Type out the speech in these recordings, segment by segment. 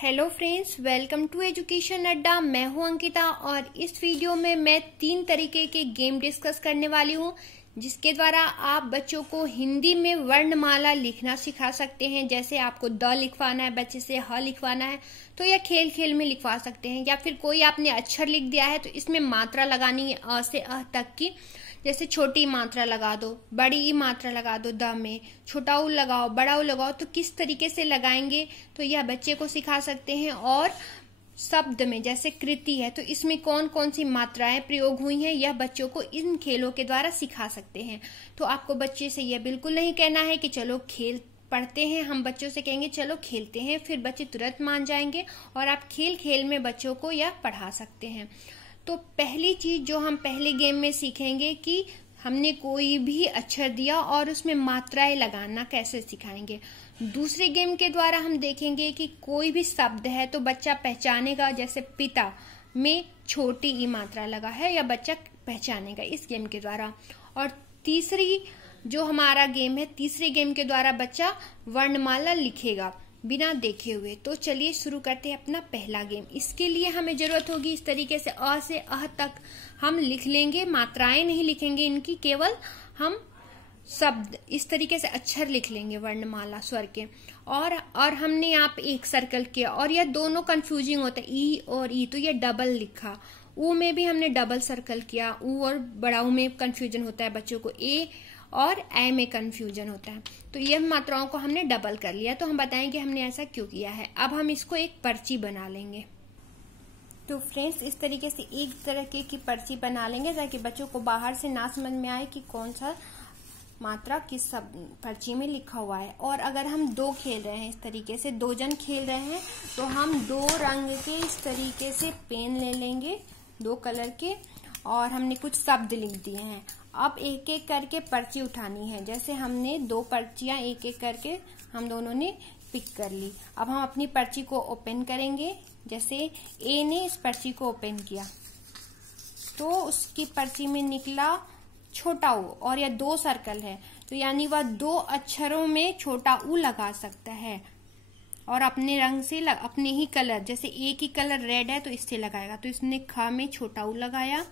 Hello friends, welcome to education Adda. मैं हूं अंकिता और इस वीडियो में मैं 3 तरीके के गेम डिस्कस करने वाली हूं जिसके द्वारा आप बच्चों को हिंदी में वर्णमाला लिखना सिखा सकते हैं। जैसे आपको द लिखवाना है बच्चे से, ह लिखवाना है तो यह खेल खेल में लिखवा सकते हैं, या फिर कोई आपने अक्षर लिख दिया है तो इसमें मात्रा लगानी है अ से अह तक की। जैसे छोटी मात्रा लगा दो, बड़ी ई मात्रा लगा दो, द में छोटा ऊ लगाओ, बड़ा ऊ लगाओ, तो किस तरीके से लगाएंगे तो यह बच्चे को सिखा सकते हैं। और शब्द में जैसे कृति है तो इसमें कौन कौन सी मात्राएं प्रयोग हुई हैं यह बच्चों को इन खेलों के द्वारा सिखा सकते हैं। तो आपको बच्चे से यह बिल्कुल नहीं कहना है कि चलो खेल पढ़ते हैं, हम बच्चों से कहेंगे चलो खेलते हैं, फिर बच्चे तुरंत मान जाएंगे और आप खेल खेल में बच्चों को यह पढ़ा सकते हैं। तो पहली चीज जो हम पहले गेम में सीखेंगे कि हमने कोई भी अक्षर दिया और उसमें मात्राएं लगाना कैसे सिखाएंगे। दूसरे गेम के द्वारा हम देखेंगे कि कोई भी शब्द है तो बच्चा पहचानेगा, जैसे पिता में छोटी ई मात्रा लगा है या बच्चा पहचानेगा इस गेम के द्वारा। और तीसरी जो हमारा गेम है, तीसरे गेम के द्वारा बच्चा वर्णमाला लिखेगा बिना देखे हुए। तो चलिए शुरू करते हैं अपना पहला गेम। इसके लिए हमें जरूरत होगी इस तरीके से अ से अह तक हम लिख लेंगे, मात्राएं नहीं लिखेंगे इनकी, केवल हम शब्द इस तरीके से अक्षर लिख लेंगे वर्णमाला स्वर के। और हमने यहाँ पे एक सर्कल किया और यह दोनों कंफ्यूजिंग होता है, ई और ई, तो ये डबल लिखा। ऊ में भी हमने डबल सर्कल किया, ऊ और बड़ा ऊ में कंफ्यूजन होता है बच्चों को, ए और ए में कंफ्यूजन होता है। तो ये मात्राओं को हमने डबल कर लिया। तो हम बताएंगे हमने ऐसा क्यों किया है। अब हम इसको एक पर्ची बना लेंगे। तो फ्रेंड्स, इस तरीके से एक तरह की पर्ची बना लेंगे ताकि बच्चों को बाहर से ना समझ में आए कि कौन सा मात्रा किस सब पर्ची में लिखा हुआ है। और अगर हम दो खेल रहे हैं, इस तरीके से 2 जन खेल रहे हैं, तो हम 2 रंग के इस तरीके से पेन ले लेंगे, 2 कलर के, और हमने कुछ शब्द लिख दिए हैं। अब एक एक करके पर्ची उठानी है। जैसे हमने 2 पर्चियां एक एक करके हम दोनों ने पिक कर ली। अब हम अपनी पर्ची को ओपन करेंगे। जैसे ए ने इस पर्ची को ओपन किया तो उसकी पर्ची में निकला छोटा ऊ, और यह 2 सर्कल है तो यानी वह 2 अक्षरों में छोटा ऊ लगा सकता है। और अपने रंग से अपने ही कलर, जैसे ए की कलर रेड है तो इससे लगाएगा। तो इसने ख में छोटा ऊ लगाया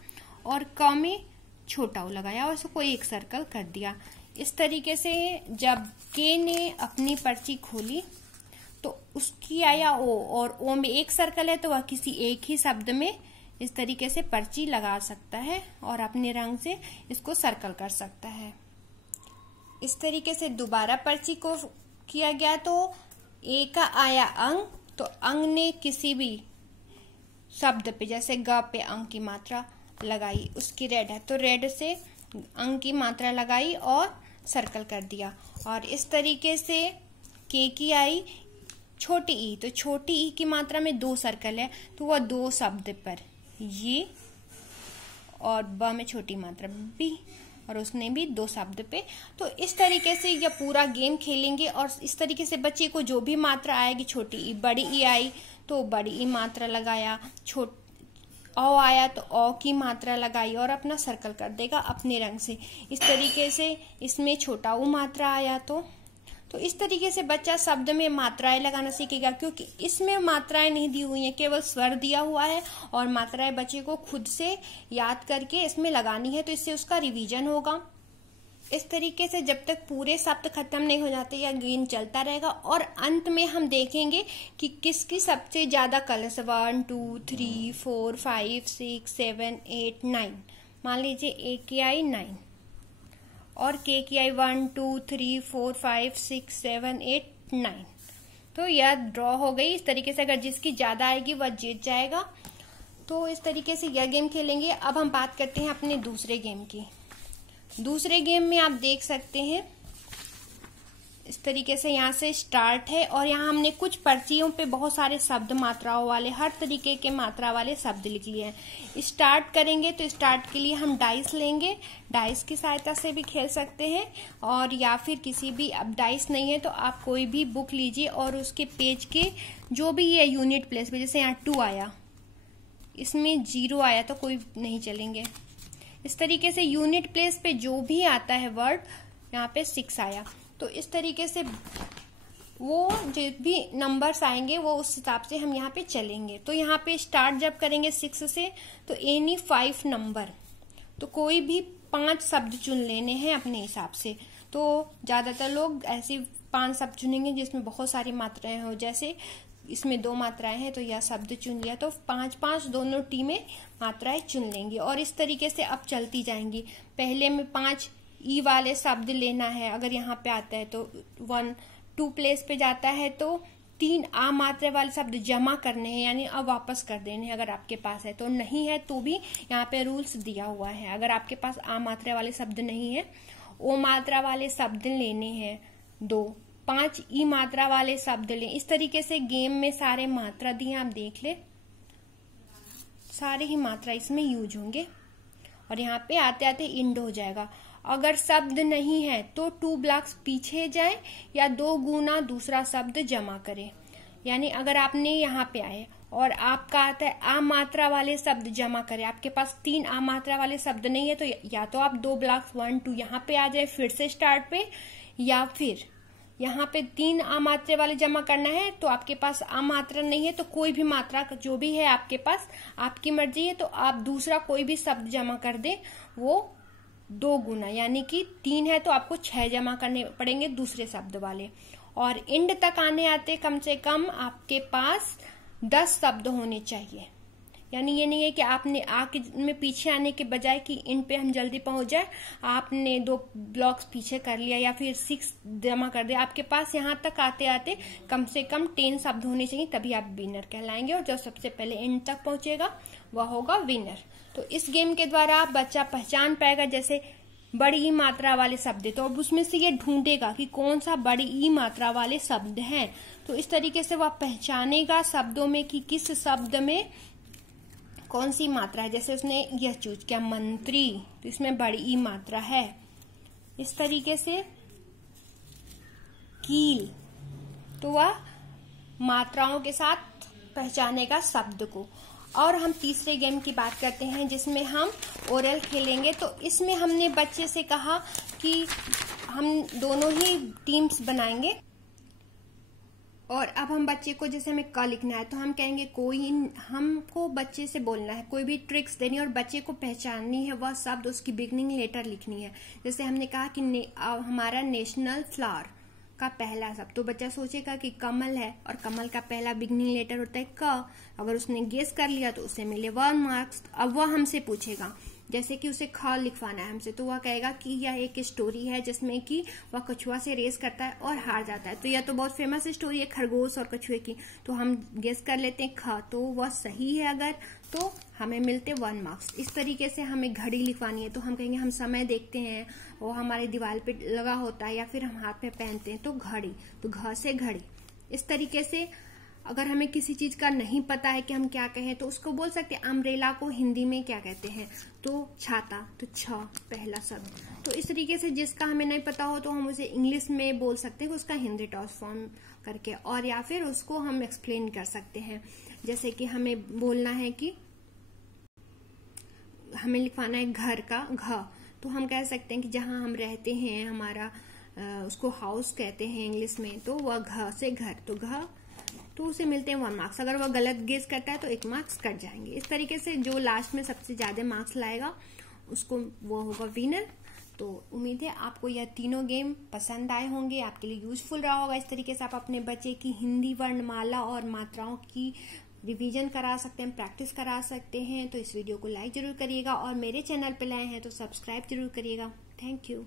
और क में छोटा ऊ लगाया और उसको एक सर्कल कर दिया। इस तरीके से जब के ने अपनी पर्ची खोली तो उसकी आया ओ, और ओ में एक सर्कल है तो वह किसी एक ही शब्द में इस तरीके से पर्ची लगा सकता है और अपने रंग से इसको सर्कल कर सकता है। इस तरीके से दोबारा पर्ची को किया गया तो ए का आया अंग, तो अंग ने किसी भी शब्द पे, जैसे ग पे अंग की मात्रा लगाई, उसकी रेड है तो रेड से अंग की मात्रा लगाई और सर्कल कर दिया। और इस तरीके से के की आई छोटी ई, तो छोटी ई की मात्रा में 2 सर्कल है तो वह 2 शब्द पर ये, और ब में छोटी मात्रा बी, और उसने भी 2 शब्द पे। तो इस तरीके से यह पूरा गेम खेलेंगे। और इस तरीके से बच्चे को जो भी मात्रा आएगी, छोटी ई, बड़ी ई आई तो बड़ी ई मात्रा लगाया, औ आया तो औ की मात्रा लगाई और अपना सर्कल कर देगा अपने रंग से। इस तरीके से इसमें छोटा ऊ मात्रा आया तो इस तरीके से बच्चा शब्द में मात्राएं लगाना सीखेगा, क्योंकि इसमें मात्राएं नहीं दी हुई हैं, केवल स्वर दिया हुआ है और मात्राएं बच्चे को खुद से याद करके इसमें लगानी है, तो इससे उसका रिवीजन होगा। इस तरीके से जब तक पूरे शब्द खत्म नहीं हो जाते यह गेम चलता रहेगा। और अंत में हम देखेंगे कि किसकी सबसे ज्यादा कलर, 1 2 3 4 5 6 7 8 9, मान लीजिए ए की आई 9 और के की आई 1 2 3 4 5 6 7 8 9, तो यह ड्रॉ हो गई। इस तरीके से अगर जिसकी ज्यादा आएगी वह जीत जाएगा। तो इस तरीके से यह गेम खेलेंगे। अब हम बात करते हैं अपने दूसरे गेम की। दूसरे गेम में आप देख सकते हैं इस तरीके से यहाँ से स्टार्ट है और यहाँ हमने कुछ पर्चियों पे बहुत सारे शब्द मात्राओं वाले, हर तरीके के मात्रा वाले शब्द लिख लिए हैं। स्टार्ट करेंगे तो स्टार्ट के लिए हम डाइस लेंगे, डाइस की सहायता से भी खेल सकते हैं, और या फिर किसी भी, अब डाइस नहीं है तो आप कोई भी बुक लीजिए और उसके पेज के जो भी ये यूनिट प्लेस पे, जैसे यहाँ 2 आया, इसमें 0 आया तो कोई नहीं चलेंगे। इस तरीके से यूनिट प्लेस पे जो भी आता है वर्ड, यहाँ पे 6 आया, तो इस तरीके से वो जो भी नंबर्स आएंगे वो उस हिसाब से हम यहाँ पे चलेंगे। तो यहाँ पे स्टार्ट जब करेंगे 6 से, तो एनी 5 नंबर, तो कोई भी 5 शब्द चुन लेने हैं अपने हिसाब से। तो ज्यादातर लोग ऐसे 5 शब्द चुनेंगे जिसमें बहुत सारी मात्राएं हो, जैसे इसमें 2 मात्राएं हैं तो यह शब्द चुन लिया, तो 5-5 दोनों टीमें मात्राएं चुन लेंगी और इस तरीके से अब चलती जाएंगी। पहले में 5 ई वाले शब्द लेना है, अगर यहाँ पे आता है तो 1, 2 प्लेस पे जाता है तो 3 आ मात्रा वाले शब्द जमा करने हैं, यानी अब वापस कर देने हैं अगर आपके पास है। तो नहीं है तो भी यहाँ पे रूल्स दिया हुआ है, अगर आपके पास आ मात्रा वाले शब्द नहीं है, ओ मात्रा वाले शब्द लेने हैं 2, 5 ई मात्रा वाले शब्द लें। इस तरीके से गेम में सारे मात्रा दिए, आप देख ले, सारे ही मात्रा इसमें यूज होंगे और यहाँ पे आते आते इंड हो जाएगा। अगर शब्द नहीं है तो 2 ब्लॉक्स पीछे जाएं या 2 गुना दूसरा शब्द जमा करें। यानी अगर आपने यहाँ पे आए और आपका आता है आ मात्रा वाले शब्द जमा करें, आपके पास 3 आ मात्रा वाले शब्द नहीं है तो या तो आप 2 ब्लॉक्स 1, 2 यहाँ पे आ जाए फिर से स्टार्ट पे, या फिर यहाँ पे 3 आ मात्रा वाले जमा करना है तो आपके पास आ मात्रा नहीं है तो कोई भी मात्रा जो भी है आपके पास, आपकी मर्जी है तो आप दूसरा कोई भी शब्द जमा कर दे, वो 2 गुना, यानी कि 3 है तो आपको 6 जमा करने पड़ेंगे दूसरे शब्द वाले। और इंड तक आने आते कम से कम आपके पास 10 शब्द होने चाहिए। यानी ये नहीं है कि आपने आ के में पीछे आने के बजाय कि इंड पे हम जल्दी पहुंच जाए, आपने 2 ब्लॉक्स पीछे कर लिया या फिर 6 जमा कर दिया। आपके पास यहाँ तक आते आते कम से कम 10 शब्द होने चाहिए, तभी आप विनर कहलाएंगे और जो सबसे पहले इंड तक पहुंचेगा वह होगा विनर। तो इस गेम के द्वारा बच्चा पहचान पाएगा, जैसे बड़ी ई मात्रा वाले शब्द है तो अब उसमें से ये ढूंढेगा कि कौन सा बड़ी ई मात्रा वाले शब्द हैं। तो इस तरीके से वह पहचानेगा शब्दों में कि किस शब्द में कौन सी मात्रा है। जैसे उसने यह चूज किया मंत्री, तो इसमें बड़ी ई मात्रा है। इस तरीके से कील, तो वह मात्राओं के साथ पहचानेगा शब्द को। और हम तीसरे गेम की बात करते हैं जिसमें हम ओरल खेलेंगे। तो इसमें हमने बच्चे से कहा कि हम दोनों ही टीम्स बनाएंगे और अब हम बच्चे को, जैसे हमें क लिखना है तो हम कहेंगे कोई, हमको बच्चे से बोलना है, कोई भी ट्रिक्स देनी है और बच्चे को पहचाननी है वह शब्द, उसकी बिगनिंग लेटर लिखनी है। जैसे हमने कहा कि हमारा नेशनल फ्लावर का पहला शब्द, तो बच्चा सोचेगा कि कमल है और कमल का पहला बिगनिंग लेटर होता है क। अगर उसने गेस कर लिया तो उसे मिले 1 मार्क्स। अब वह हमसे पूछेगा, जैसे कि उसे ख लिखवाना है हमसे, तो वह कहेगा कि यह एक स्टोरी है जिसमें कि वह कछुआ से रेस करता है और हार जाता है। तो यह तो बहुत फेमस स्टोरी है खरगोश और कछुए की, तो हम गेस कर लेते हैं ख, तो वह सही है अगर, तो हमें मिलते 1 मार्क्स। इस तरीके से हमें घड़ी लिखवानी है तो हम कहेंगे हम समय देखते हैं, वो हमारे दीवार पे लगा होता है या फिर हम हाथ में पहनते हैं, तो घड़ी, तो घ से घड़ी। इस तरीके से अगर हमें किसी चीज का नहीं पता है कि हम क्या कहें तो उसको बोल सकते हैं अम्ब्रेला को हिंदी में क्या कहते हैं, तो छाता, तो छ पहला शब्द। तो इस तरीके से जिसका हमें नहीं पता हो तो हम उसे इंग्लिश में बोल सकते हैं उसका हिंदी ट्रांसफॉर्म करके, और या फिर उसको हम एक्सप्लेन कर सकते हैं। जैसे कि हमें बोलना है कि हमें लिखवाना है घर का घ, तो हम कह सकते हैं कि जहां हम रहते हैं हमारा उसको हाउस कहते हैं इंग्लिश में, तो वह घ से घर, तो घ, तो उसे मिलते हैं 1 मार्क्स। अगर वह गलत गेस करता है तो 1 मार्क्स कट जाएंगे। इस तरीके से जो लास्ट में सबसे ज्यादा मार्क्स लाएगा उसको वो होगा विनर। तो उम्मीद है आपको यह तीनों गेम पसंद आए होंगे, आपके लिए यूजफुल रहा होगा। इस तरीके से आप अपने बच्चे की हिंदी वर्णमाला और मात्राओं की रिवीजन करा सकते हैं, प्रैक्टिस करा सकते हैं। तो इस वीडियो को लाइक जरूर करिएगा और मेरे चैनल पे लाए हैं तो सब्सक्राइब जरूर करिएगा। Thank you.